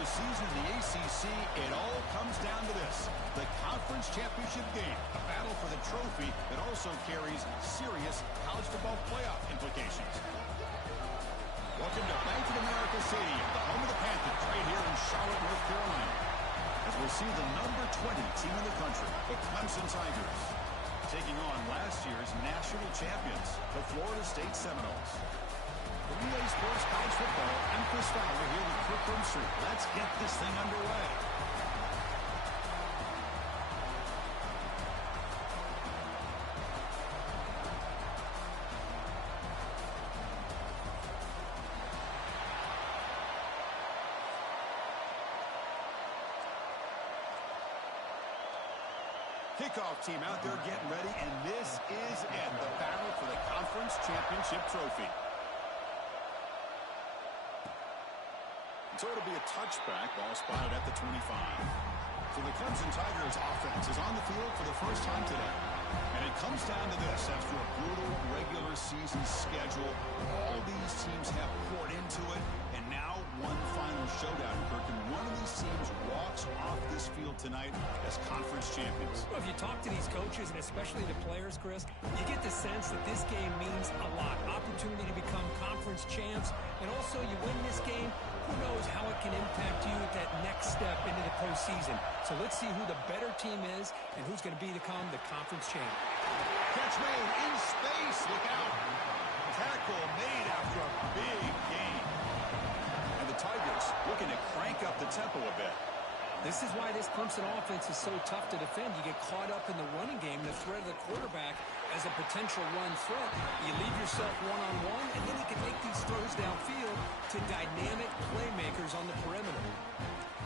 regular season in the ACC, it all comes down to this: the conference championship game, a battle for the trophy that also carries serious college football playoff implications. Welcome to Bank of America Stadium, the home of the Panthers, right here in Charlotte, North Carolina, as we see the number 20 team in the country, the Clemson Tigers, taking on last year's national champions, the Florida State Seminoles. The Relay Sports College Football, I'm Chris Fowler here with Kirk Herbstreit. Let's get this thing underway. Kickoff team out there getting ready, and this is it, the battle for the conference championship trophy. So it'll be a touchback, ball spotted at the 25. So the Clemson Tigers offense is on the field for the first time today. And it comes down to this: after a brutal regular season schedule, all these teams have poured into it, and now one final showdown, Kirk, and one of these teams walks off this field tonight as conference champions. Well, if you talk to these coaches, and especially the players, Chris, you get the sense that this game means a lot. Opportunity to become conference champs, and also you win this game, who knows how it can impact you at that next step into the postseason. So let's see who the better team is and who's going to become the conference champ. Catch made in space. Look out. Tackle made after a big gain. And the Tigers looking to crank up the tempo a bit. This is why this Clemson offense is so tough to defend. You get caught up in the running game, the threat of the quarterback as a potential run threat. You leave yourself one-on-one, and then you can make these throws downfield to dynamic playmakers on the perimeter.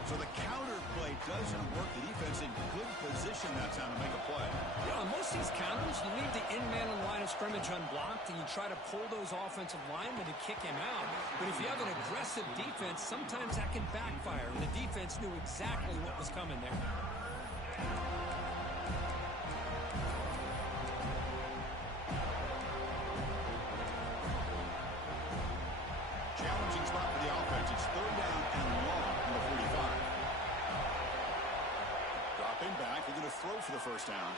So the counter play doesn't work. The defense in good position that time to make a play. Yeah, on most of these counters, you leave the in-man on line of scrimmage unblocked, and you try to pull those offensive linemen to kick him out. But if you have an aggressive defense, sometimes that can backfire, and the defense knew exactly what was coming there. Challenging spot for the offense. It's third down and long on the 45. Dropping back. They're going to throw for the first down.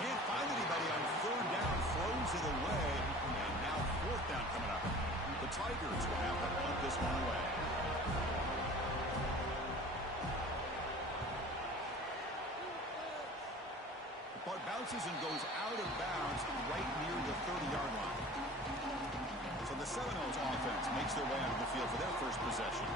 Can't find anybody on third down. Throws it away. And now fourth down coming up. The Tigers will have to punt this one away. The punt bounces and goes out of bounds right near the 30-yard line. So the Seminoles offense makes their way onto the field for their first possession.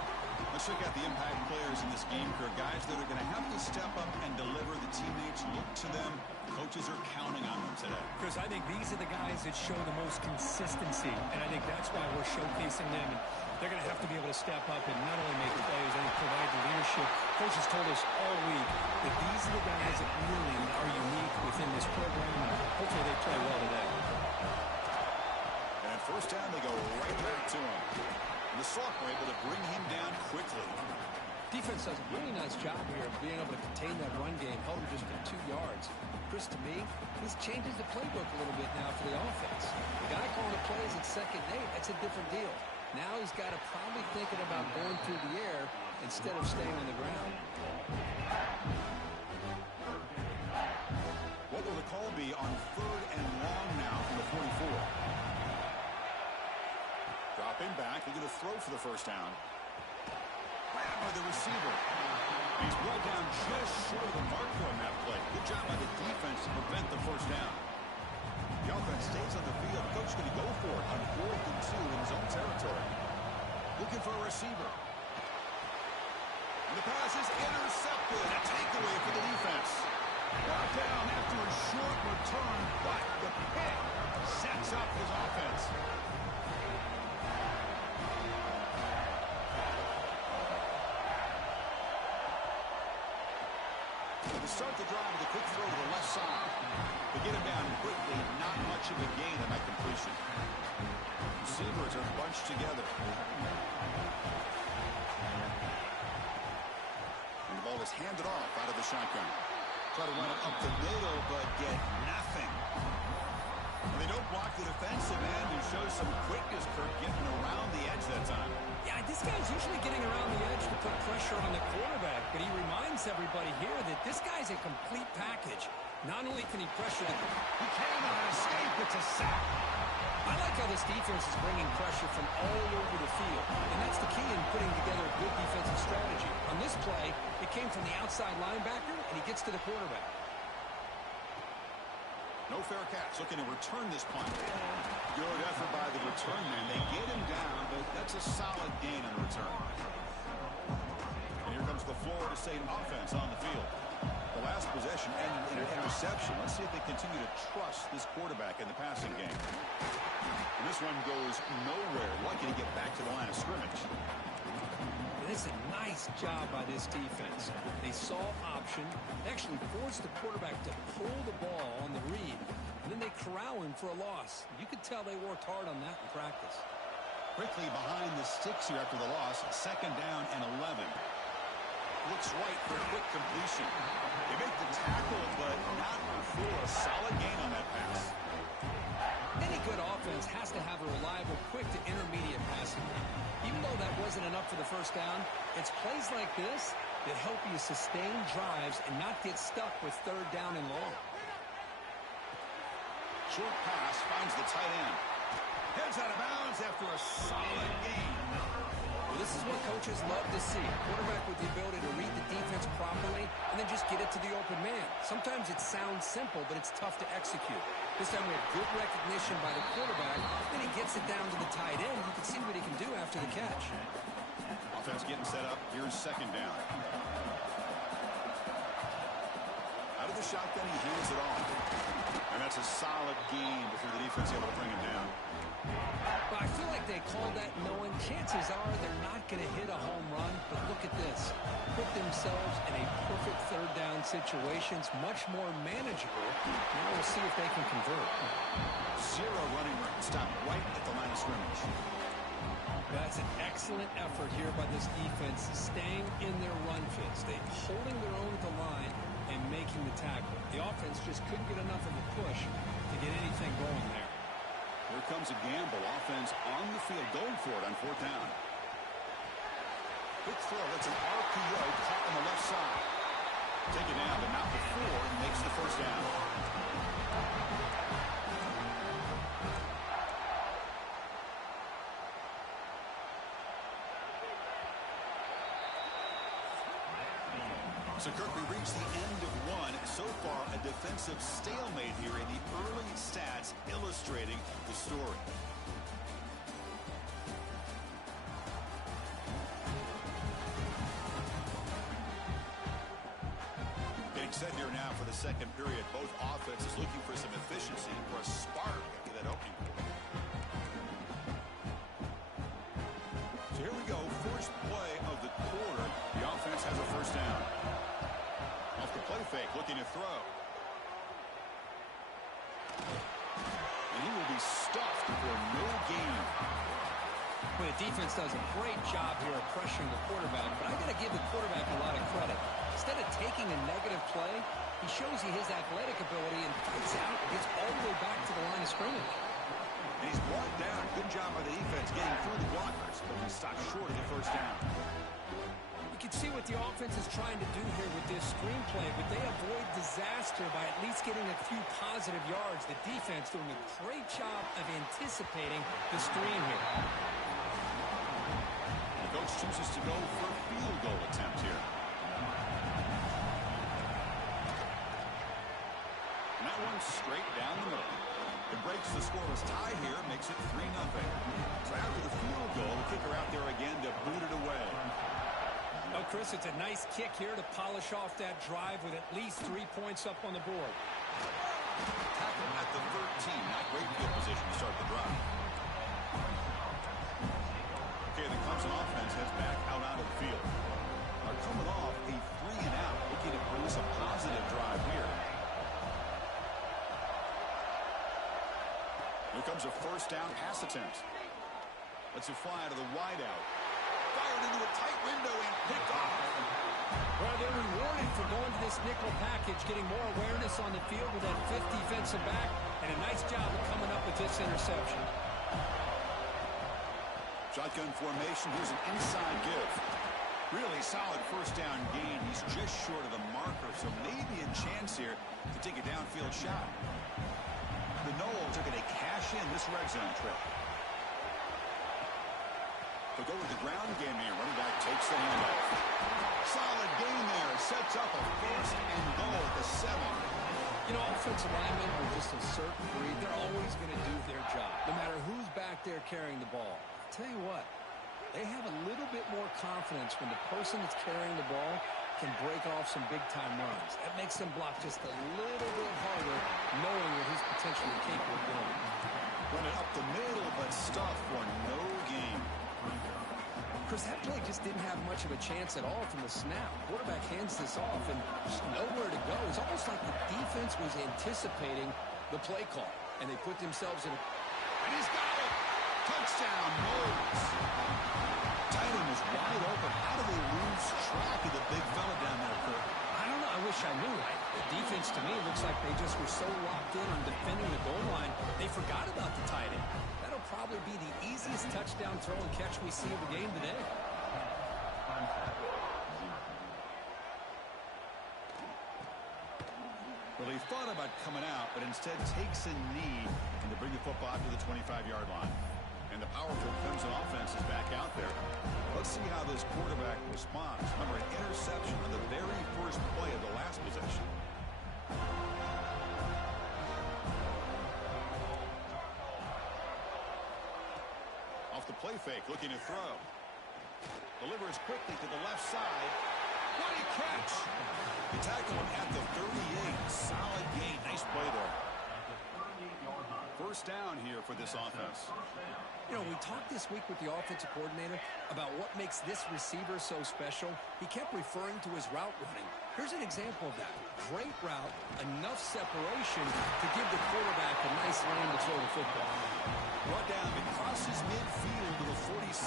Let's check out the impact players in this game, Kirk. Guys that are going to have to step up and deliver. The teammates look to them. Coaches are counting on them today. Chris, I think these are the guys that show the most consistency, and I think that's why we're showcasing them. And they're going to have to be able to step up and not only make plays, I think provide the leadership. Coaches told us all week that these are the guys that really are unique within this program, and hopefully they play well today. And first down, they go right back to him. And the Sophomore able to bring him down quickly. Defense does a really nice job here of being able to contain that run game, held him just at 2 yards. Chris, to me, this changes the playbook a little bit now for the offense. The guy calling the plays at 2nd and 8, that's a different deal. Now he's got to probably thinking about going through the air instead of staying on the ground. What will the call be on third and long now from the 44? Dropping back, they're going to throw for the first down. Grabbed by the receiver. He's brought down just short of the marker on that play. Good job by the defense to prevent the first down. The offense stays on the field. The coach is going to go for it on 4th and 2 in his own territory. Looking for a receiver. And the pass is intercepted. A takeaway for the defense. Brought down after a short return, but the pick sets up his offense. Start the drive with a quick throw to the left side. They get him down quickly, not much of a gain on that completion. Receivers are bunched together. And the ball is handed off out of the shotgun. Try to run it up the middle, but get nothing. And they don't block the defensive end, who shows some quickness, Kirk, getting around the edge that time. Yeah, this guy's usually getting around the edge to put pressure on the quarterback, but he reminds everybody here that this guy's a complete package. Not only can he pressure the... He came on an escape. It's a sack. I like how this defense is bringing pressure from all over the field, and that's the key in putting together a good defensive strategy. On this play, it came from the outside linebacker, and he gets to the quarterback. No fair catch. Looking to return this punt. Good effort by the return man. They get him down, but that's a solid gain on the return. And here comes the Florida State offense on the field. The last possession ended in an interception. Let's see if they continue to trust this quarterback in the passing game. And this one goes nowhere. Lucky to get back to the line of scrimmage. This is a nice job by this defense. They saw option. They actually forced the quarterback to pull the ball on the read, and then they corral him for a loss. You could tell they worked hard on that in practice. Quickly behind the sticks here after the loss. 2nd down and 11. Looks right for a quick completion. They make the tackle, but not before a solid gain on that pass. Any good offense has to have a reliable, quick to intermediate passing game. Even though that wasn't enough for the first down, it's plays like this that help you sustain drives and not get stuck with 3rd down and long. Short pass finds the tight end. Heads out of bounds after a solid gain. Well, this is what coaches love to see. A quarterback with the ability to read the defense properly and then just get it to the open man. Sometimes it sounds simple, but it's tough to execute. This time we have good recognition by the quarterback. Then he gets it down to the tight end. You can see what he can do after the catch. Offense getting set up. Here's 2nd down. Out of the shotgun, he hands it off. And that's a solid gain before the defense able to bring him down. But I feel like they called that knowing chances are they're not going to hit a home run. But look at this. Put themselves in a perfect 3rd down situation. It's much more manageable. Now we'll see if they can convert. 0 running room. Stop right at the line of scrimmage. That's an excellent effort here by this defense, staying in their run fits. They holding their own at the line and making the tackle. The offense just couldn't get enough of a push to get anything going there. Here comes a gamble. Offense on the field, going for it on 4th down. Quick throw. It's an RPO caught on the left side. Take it down, but not before he makes the 1st down. So, Kirk, we reached the end of one. So far, a defensive stalemate here in the early stats illustrating the story. Getting set here now for the 2nd period. Both offenses looking for some efficiency, for a spark after that opening quarter. So here we go. First play of the quarter. The offense has a 1st down. Off the play fake, looking to throw. And he will be stuffed for no gain. Well, the defense does a great job here of pressuring the quarterback, but I got to give the quarterback a lot of credit. Instead of taking a negative play, he shows you his athletic ability and fights out and gets all the way back to the line of scrimmage. And he's brought down. Good job by the defense getting through the blockers, but he stopped short of the 1st down. You can see what the offense is trying to do here with this screenplay, but they avoid disaster by at least getting a few positive yards. The defense doing a great job of anticipating the screen here. The coach chooses to go for a field goal attempt here. And that one straight down the middle. It breaks the scoreless tie here, makes it 3-0. So after the field goal, the kicker out there again to boot it away. Oh, Chris, it's a nice kick here to polish off that drive with at least 3 points up on the board. Tackle at the 13. Not great field position to start the drive. Okay, the Clemson offense heads back out onto the field. Are coming off a 3-and-out, looking to produce a positive drive here. Here comes a 1st down pass attempt. Let's it fly out of the wideout. Fired into a tight window and picked off. Well, they're rewarded for going to this nickel package, getting more awareness on the field with that 5th defensive back, and a nice job of coming up with this interception. Shotgun formation. Here's an inside give. Really solid first down gain. He's just short of the marker, so maybe a chance here to take a downfield shot. The Noles are going to cash in this red zone trip. They'll go with the ground game here. Running back takes the handoff. Solid gain there. Sets up a first and goal at the 7. You know, offensive linemen are just a certain breed. They're always going to do their job, no matter who's back there carrying the ball. I'll tell you what, they have a little bit more confidence when the person that's carrying the ball can break off some big-time runs. That makes them block just a little bit harder, knowing what he's potentially capable of doing. Running up the middle, but stuffed for no gain. Chris, that play just didn't have much of a chance at all from the snap. Quarterback hands this off and just nowhere to go. It's almost like the defense was anticipating the play call, and they put themselves in a... And he's got it! Touchdown, Noles! Tight end was wide open. How do they lose track of the big fella down there, Kurt? I don't know. I wish I knew. The defense, to me, looks like they just were so locked in on defending the goal line, they forgot about the tight end. That'll probably be the easiest touchdown throw and catch we see of the game today. Well, he thought about coming out, but instead takes a knee and to bring the football out to the 25-yard line. And the powerful Clemson offense is back out there. Let's see how this quarterback responds. Remember, an interception on the very first play of the last possession. Off the play fake, looking to throw. Delivers quickly to the left side. What a catch! They tackle him at the 38. Solid gain. Nice play there. First down here for this offense. You know, we talked this week with the offensive coordinator about what makes this receiver so special. He kept referring to his route running. Here's an example of that. Great route, enough separation to give the quarterback a nice lane to throw the football. Brought down, it crosses midfield to the 46.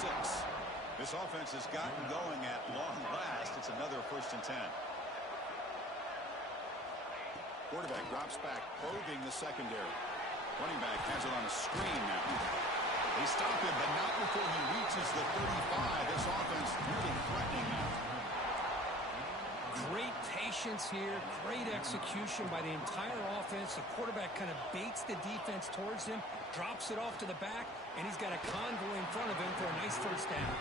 This offense has gotten going at long last. It's another 1st and 10. Quarterback drops back, probing the secondary. Running back has it on a screen now. They stop him, but not before he reaches the 35. This offense really threatening now. Great patience here, great execution by the entire offense. The quarterback kind of baits the defense towards him, drops it off to the back, and he's got a convoy in front of him for a nice first down.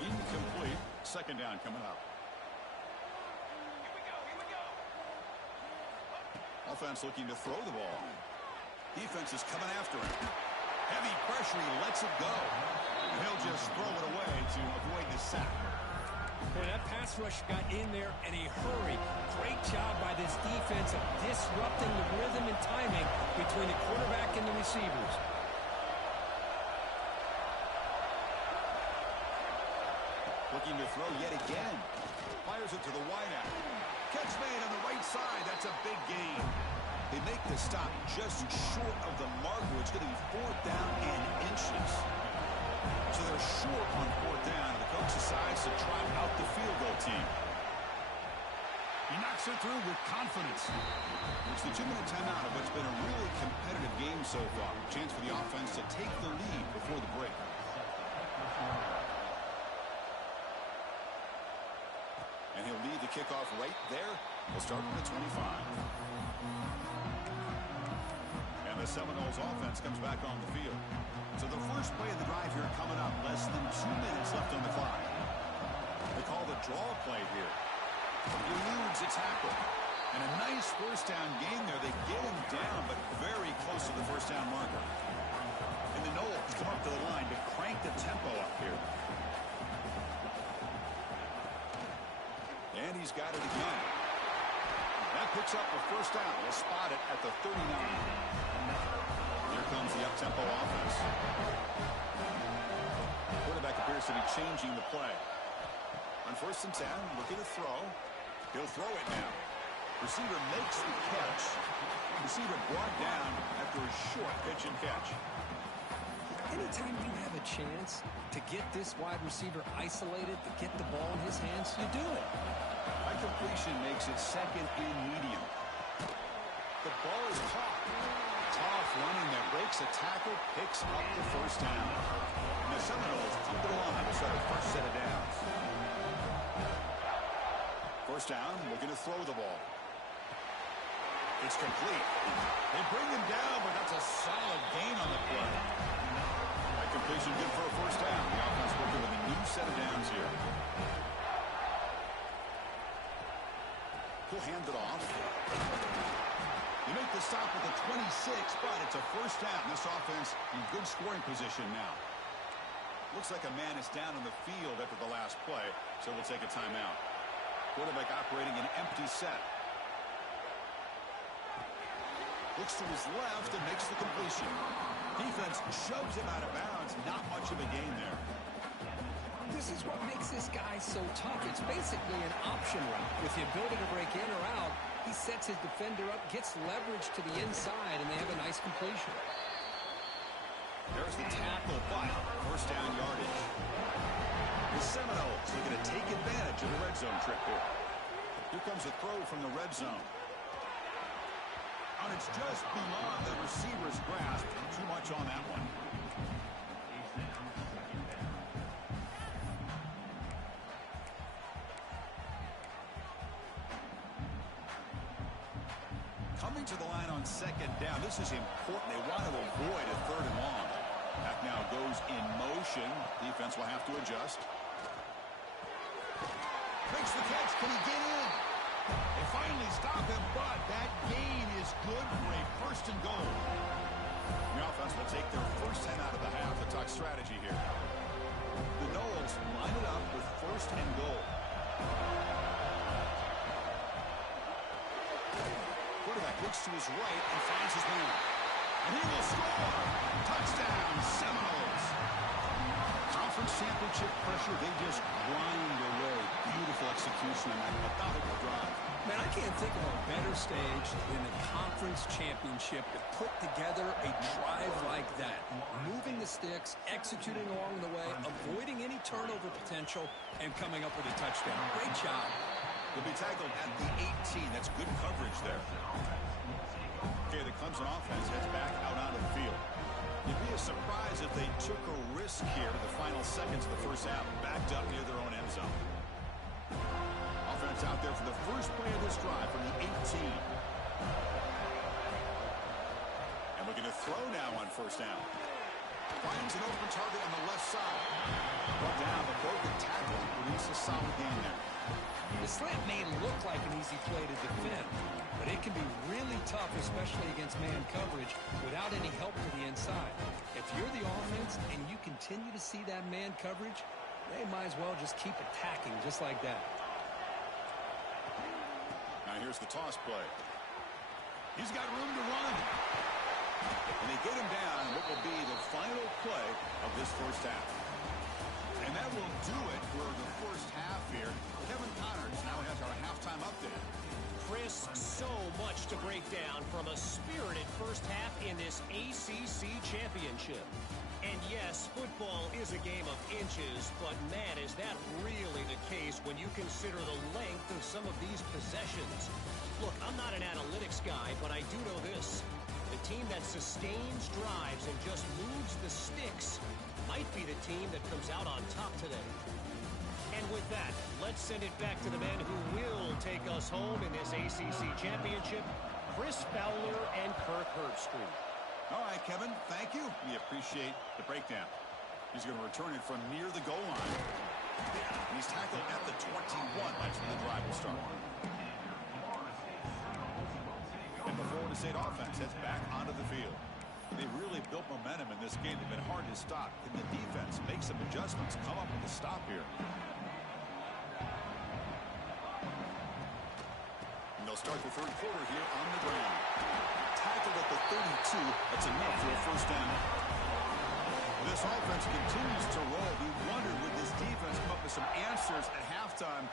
Incomplete. Second down coming up. Offense looking to throw the ball. Defense is coming after him. Heavy pressure, he lets it go. And he'll just throw it away to avoid the sack. Boy, that pass rush got in there in a hurry. Great job by this defense of disrupting the rhythm and timing between the quarterback and the receivers. Looking to throw yet again. Fires it to the wideout. Catch made on the right side. That's a big gain. They make the stop just short of the marker. It's going to be 4th down and inches. So they're short on 4th down, and the coach decides to try out the field goal team. He knocks it through with confidence. It's the 2-minute timeout of what's been a really competitive game so far. Chance for the offense to take the lead before the break. And he'll lead the kickoff right there. We'll start from the 25. And the Seminoles offense comes back on the field. So the first play of the drive here coming up. Less than 2 minutes left on the clock. They call the draw play here. Eludes a tackle. And a nice first down gain there. They get him down, but very close to the first down marker. And the Noles come up to the line to crank the tempo up here. And he's got it again. That picks up a first down. We'll spot it at the 39. Here comes the up-tempo offense. Quarterback appears to be changing the play. On 1st and 10, looking to throw. He'll throw it now. Receiver makes the catch. Receiver brought down after a short pitch and catch. Anytime you have a chance to get this wide receiver isolated, to get the ball in his hands, you do it. High completion makes it second and medium. The ball is caught. Tough running that breaks a tackle, picks up the first down. And the Seminoles come to the line to start their first set of downs. First down, looking to throw the ball. It's complete. They bring him down, but that's a solid gain on the play. That completion good for a first down. The offense working with a new set of downs here. He'll hand it off. You make the stop at the 26, but it's a first down. This offense in good scoring position now. Looks like a man is down on the field after the last play, so we'll take a timeout. Quarterback operating an empty set. Looks to his left and makes the completion. Defense shoves him out of bounds. Not much of a gain there. This is what makes this guy so tough. It's basically an option route. With the ability to break in or out, he sets his defender up, gets leverage to the inside, and they have a nice completion. There's the tackle, but first down yardage. The Seminoles looking to take advantage of the red zone trip here. Here comes a throw from the red zone. And it's just beyond the receiver's grasp. Too much on that one. Coming to the line on second down. This is important. They want to avoid a third and long. Back now goes in motion. Defense will have to adjust. Makes the catch. Can he get in? They finally stop him, but that gain is good for a first and goal. The offense will take their first 10 out of the half to talk strategy here. The Noles line it up with first and goal. Quarterback looks to his right and finds his man. And he will score. Touchdown, Seminoles. Conference championship pressure, they just grind away. Beautiful execution on that methodical drive. Man, I can't think of a better stage than the conference championship to put together a drive like that. Moving the sticks, executing along the way, avoiding any turnover potential, and coming up with a touchdown. Great job. He'll be tackled at the 18. That's good coverage there. Okay, the Clemson offense heads back out onto the field. It'd be a surprise if they took a risk here in the final seconds of the first half, backed up near their own end zone. Offense out there for the first play of this drive from the 18. And looking to throw now on first down. Finds an open target on the left side. Brought down, but broken tackle produces a solid gain there. The slant may look like an easy play to defend, but it can be really tough, especially against man coverage, without any help to the inside. If you're the offense and you continue to see that man coverage, they might as well just keep attacking just like that. Now here's the toss play. He's got room to run. And they get him down what will be the final play of this first half. And that will do it for the first half here. Kevin Connors now has our halftime update. Chris, so much to break down from a spirited first half in this ACC Championship. And yes, football is a game of inches, but man, is that really the case when you consider the length of some of these possessions. Look, I'm not an analytics guy, but I do know this. The team that sustains drives and just moves the sticks might be the team that comes out on top today. And with that, let's send it back to the man who will take us home in this ACC Championship, Chris Fowler and Kirk Herbstreit. All right, Kevin, thank you. We appreciate the breakdown. He's going to return it from near the goal line. He's tackled at the 21. That's when the drive will start. And the Florida State offense heads back onto the field. They've really built momentum in this game. They've been hard to stop. Can the defense make some adjustments, come up with a stop here? And they'll start the third quarter here on the ground. Tackled at the 32. That's enough for a first down. This offense continues to roll. We wondered, would this defense come up with some answers at halftime?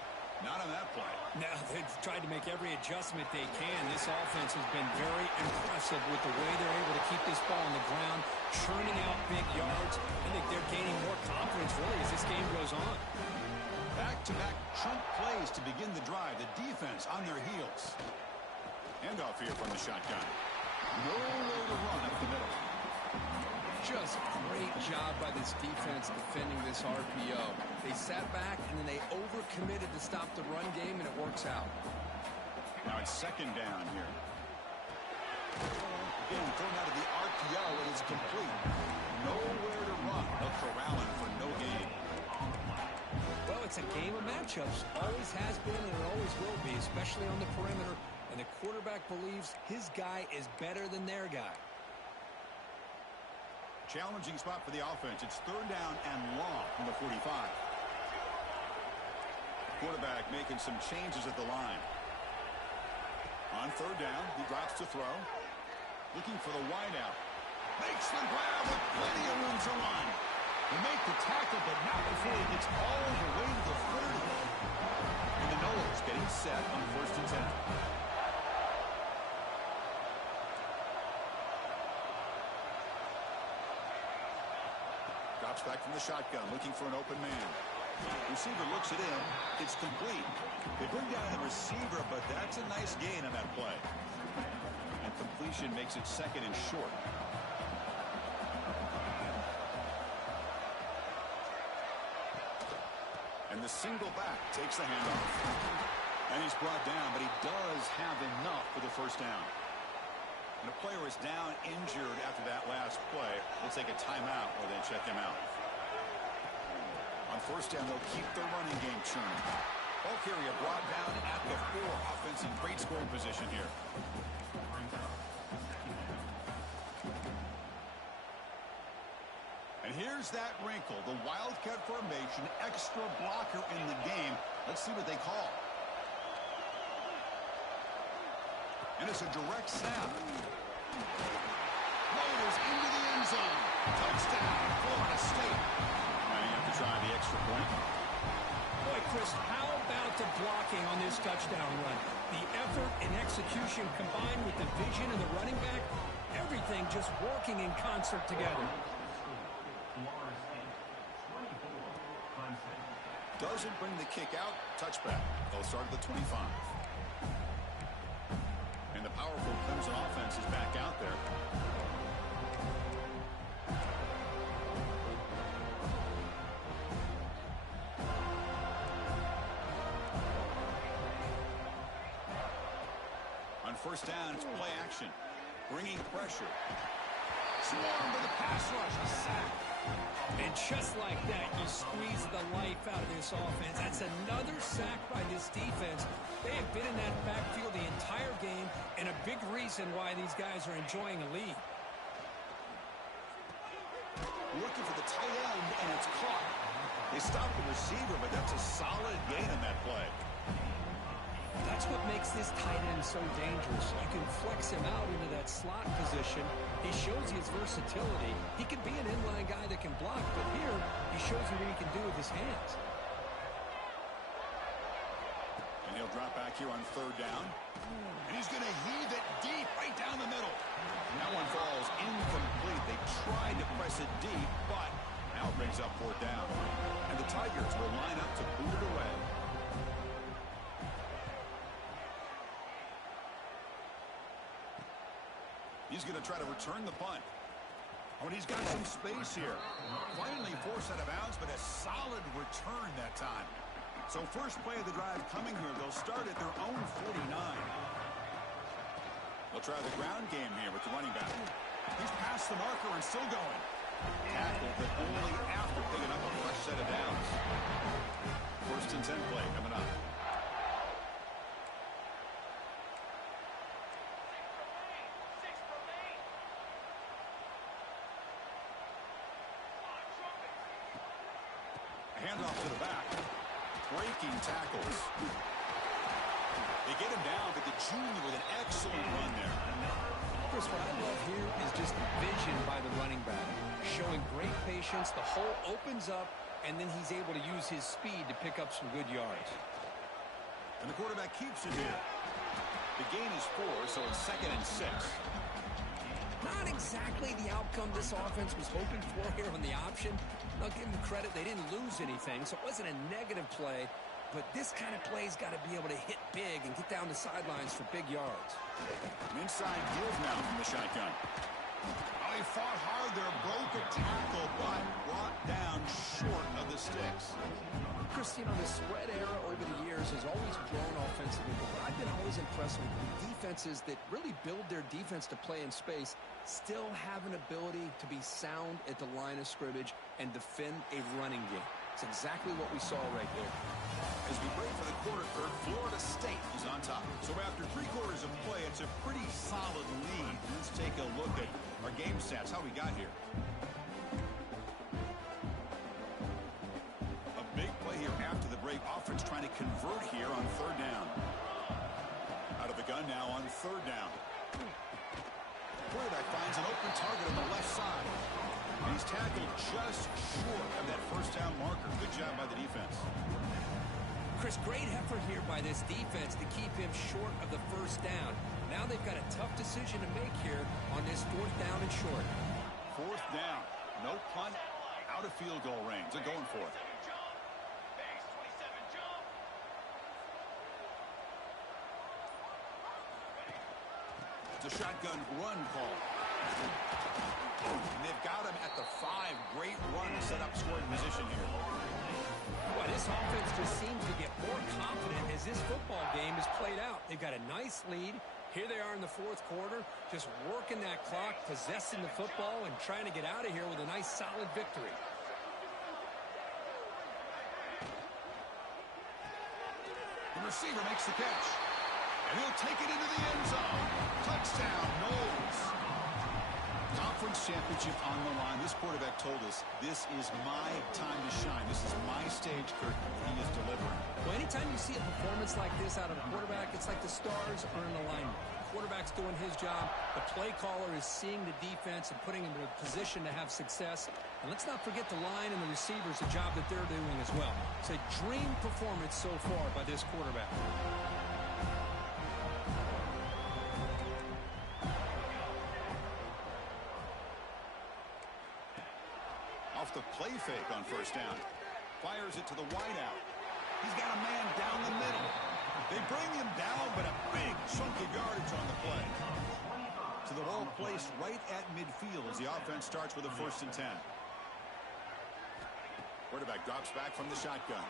Not on that play. Now they've tried to make every adjustment they can. This offense has been very impressive with the way they're able to keep this ball on the ground, churning out big yards. I think they're gaining more confidence, really, as this game goes on. Back-to-back chunk plays to begin the drive. The defense on their heels. Handoff here from the shotgun. Nowhere to run up the middle. Just great job by this defense defending this RPO. They sat back, and then they overcommitted to stop the run game, and it works out. Now it's second down here. Again, thrown out of the RPO, it is complete. Nowhere to run. They'll corral him for no gain. Well, it's a game of matchups. Always has been, and it always will be, especially on the perimeter. And the quarterback believes his guy is better than their guy. Challenging spot for the offense. It's third down and long from the 45. Quarterback making some changes at the line. On third down, he drops to throw. Looking for the wideout. Makes the grab with plenty of room to run. He make the tackle, but not before he gets all the way to the 30. And the Noles getting set on first and 10. Drops back from the shotgun, looking for an open man. Receiver looks it in. It's complete. They bring down the receiver, but that's a nice gain on that play. And completion makes it second and short. And the single back takes the handoff. And he's brought down, but he does have enough for the first down. And a player is down injured after that last play. They'll take a timeout or they check him out. On first down, they'll keep the running game churning. Ball carrier brought down at the 4. Offense in great scoring position here. And here's that wrinkle. The Wildcat formation, extra blocker in the game. Let's see what they call. And it's a direct snap. Motors into the end zone. Touchdown, Florida State. Now you have to try the extra point. Boy, Chris, how about the blocking on this touchdown run? The effort and execution combined with the vision of the running back, everything just working in concert together. Doesn't bring the kick out. Touchback. They'll start at the 25. And the powerful Clemson offense is back out there. On first down, it's play action. Bringing pressure. Swarm with a pass rush. A sack. And just like that, you squeeze the life out of this offense. That's another sack by this defense. They have been in that backfield the entire game, and a big reason why these guys are enjoying a lead. Looking for the tight end, and it's caught. They stopped the receiver, but that's a solid gain in that play. That's what makes this tight end so dangerous. You can flex him out into that slot position. He shows his versatility. He can be an inline guy that can block, but here he shows you what he can do with his hands. And he'll drop back here on third down. And he's going to heave it deep right down the middle. That one falls incomplete. They tried to press it deep, but now it brings up fourth down. And the Tigers will line up to boot it away. He's going to try to return the punt. Oh, and he's got some space here. Finally forced out of bounds, but a solid return that time. So first play of the drive coming here. They'll start at their own 49. They'll try the ground game here with the running back. He's past the marker and still going. Tackled, but only after picking up a fresh set of downs. First and 10 play coming up. Handoff to the back. Breaking tackles. They get him down, but the junior with an excellent run there. Chris, what I love here is just vision by the running back. Showing great patience. The hole opens up, and then he's able to use his speed to pick up some good yards. And the quarterback keeps it here. The gain is 4, so it's 2nd and 6. Not exactly the outcome this offense was hoping for here on the option. I'll give them credit. They didn't lose anything, so it wasn't a negative play. But this kind of play's got to be able to hit big and get down the sidelines for big yards. Inside deals now from the shotgun. Oh, he fought hard there, broke a tackle, but brought down short of the sticks. Chris, you know, the spread era over the years has always grown offensively, but what I've been always impressed with defenses that really build their defense to play in space still have an ability to be sound at the line of scrimmage and defend a running game. It's exactly what we saw right there. As we break for the quarter third, Florida State is on top. So after 3 quarters of play, it's a pretty solid lead. Let's take a look at our game stats, how we got here. A big play here after the break. Offense trying to convert here on 3rd down. Out of the gun now on 3rd down. Quarterback finds an open target on the left side. He's tackled just short of that 1st down marker. Good job by the defense. Chris, great effort here by this defense to keep him short of the 1st down. Now they've got a tough decision to make here on this 4th down and short. 4th down. No punt. Out of field goal range. They're going for it. It's a shotgun run call. And they've got him at the 5. Great run to set up scoring position here. Boy, this offense just seems to get more confident as this football game is played out. They've got a nice lead. Here they are in the 4th quarter, just working that clock, possessing the football, and trying to get out of here with a nice, solid victory. The receiver makes the catch. And he'll take it into the end zone. Touchdown, Knowles. Conference championship on the line. This quarterback told us, this is my time to shine. This is my stage, Kurt. He is delivering. Well, anytime you see a performance like this out of a quarterback, it's like the stars are in alignment. The quarterback's doing his job. The play caller is seeing the defense and putting him in a position to have success. And let's not forget the line and the receivers, the job that they're doing as well. It's a dream performance so far by this quarterback. The play fake on 1st down. Fires it to the wideout. He's got a man down the middle. They bring him down, but a big chunk of yardage on the play. So the ball placed right at midfield as the offense starts with a 1st and 10. Quarterback drops back from the shotgun.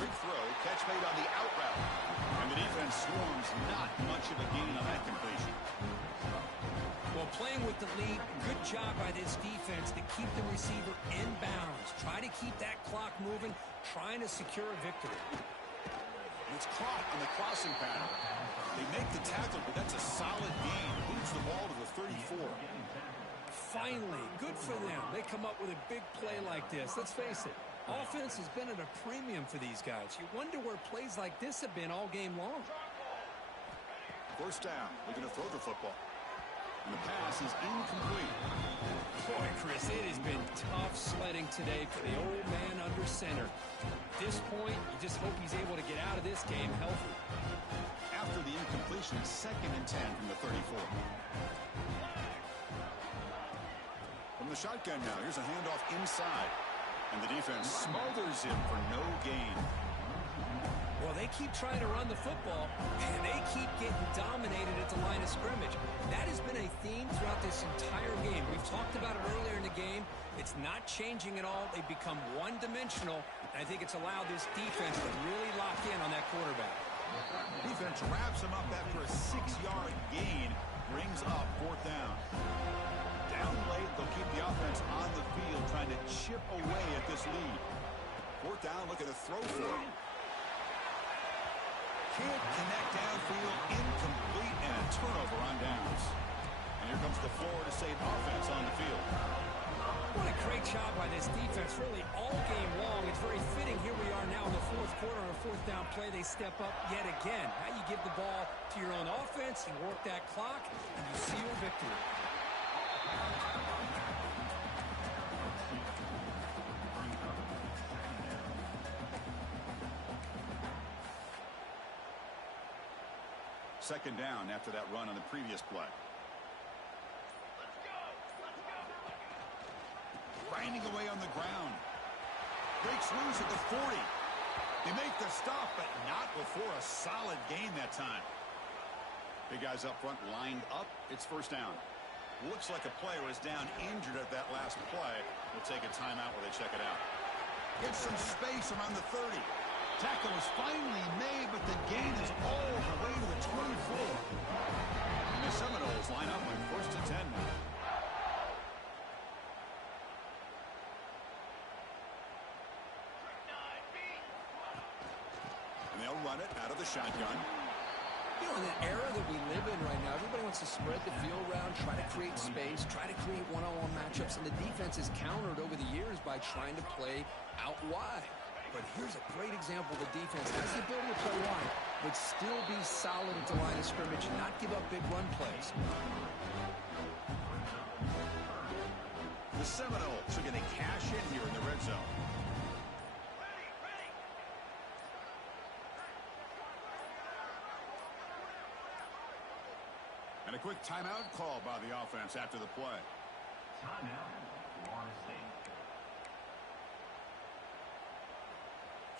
Quick throw, catch made on the out route. And the defense swarms, not much of a gain on that completion. Well, playing with the lead, good job by this defense to keep the receiver in bounds. Try to keep that clock moving, trying to secure a victory. It's caught on the crossing pattern. They make the tackle, but that's a solid gain. Moves the ball to the 34. Finally, good for them. They come up with a big play like this. Let's face it, offense has been at a premium for these guys. You wonder where plays like this have been all game long. 1st down. They're going to throw the football. And the pass is incomplete. Boy, Chris, it has been tough sledding today for the old man under center. At this point, you just hope he's able to get out of this game healthy. After the incompletion, 2nd and 10 from the 34. From the shotgun now, here's a handoff inside. And the defense smothers him for no gain. Well, they keep trying to run the football, and they keep getting dominated at the line of scrimmage. That has been a theme throughout this entire game. We've talked about it earlier in the game. It's not changing at all. They've become one-dimensional, and I think it's allowed this defense to really lock in on that quarterback. Defense wraps him up after a 6-yard gain, brings up 4th down. Down late, they'll keep the offense on the field, trying to chip away at this lead. 4th down, looking to throw for it. Can't connect downfield, incomplete, and a turnover on downs. And here comes the Florida State offense on the field. What a great job by this defense, really all game long. It's very fitting. Here we are now in the 4th quarter on a 4th down play. They step up yet again. Now you give the ball to your own offense, you work that clock, and you seal victory. Second down after that run on the previous play. Grinding away on the ground. Breaks loose at the 40. They make the stop, but not before a solid gain that time. Big guys up front lined up. It's first down. Looks like a player is down injured at that last play. We'll take a timeout while they check it out. Gets some space around the 30. Tackle is finally made, but the gain is all the way to the 24. And the Seminoles line up with first and 10 now. And they'll run it out of the shotgun. You know, in the era that we live in right now, everybody wants to spread the field around, try to create space, try to create one-on-one matchups, and the defense is countered over the years by trying to play out wide. But here's a great example. The defense has the ability to play wide, but still be solid at the line of scrimmage and not give up big run plays. The Seminoles are going to cash in here in the red zone. And a quick timeout call by the offense after the play. Timeout, Florida State.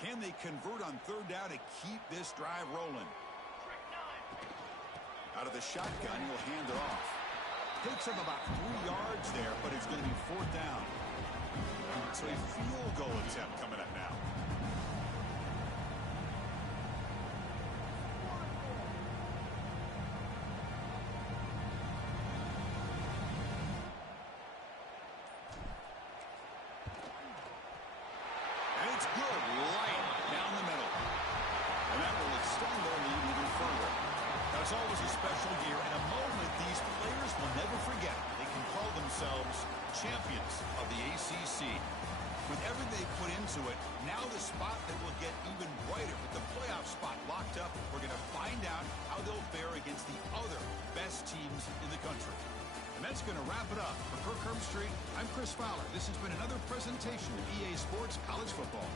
Can they convert on third down to keep this drive rolling? Out of the shotgun, he'll hand it off. Takes him about 3 yards there, but it's going to be fourth down. So a field goal attempt coming up now. And it's good, right down the middle. And that will extend their lead even further. Now, it's always a special year and a moment these players will never forget. They can call themselves champions of the ACC. With everything they put into it, now the spot that will get even brighter with the playoff spot locked up. We're going to find out how they'll fare against the other best teams in the country. And that's going to wrap it up. For Kirk Herbstreit, I'm Chris Fowler. This has been another presentation of EA Sports College Football.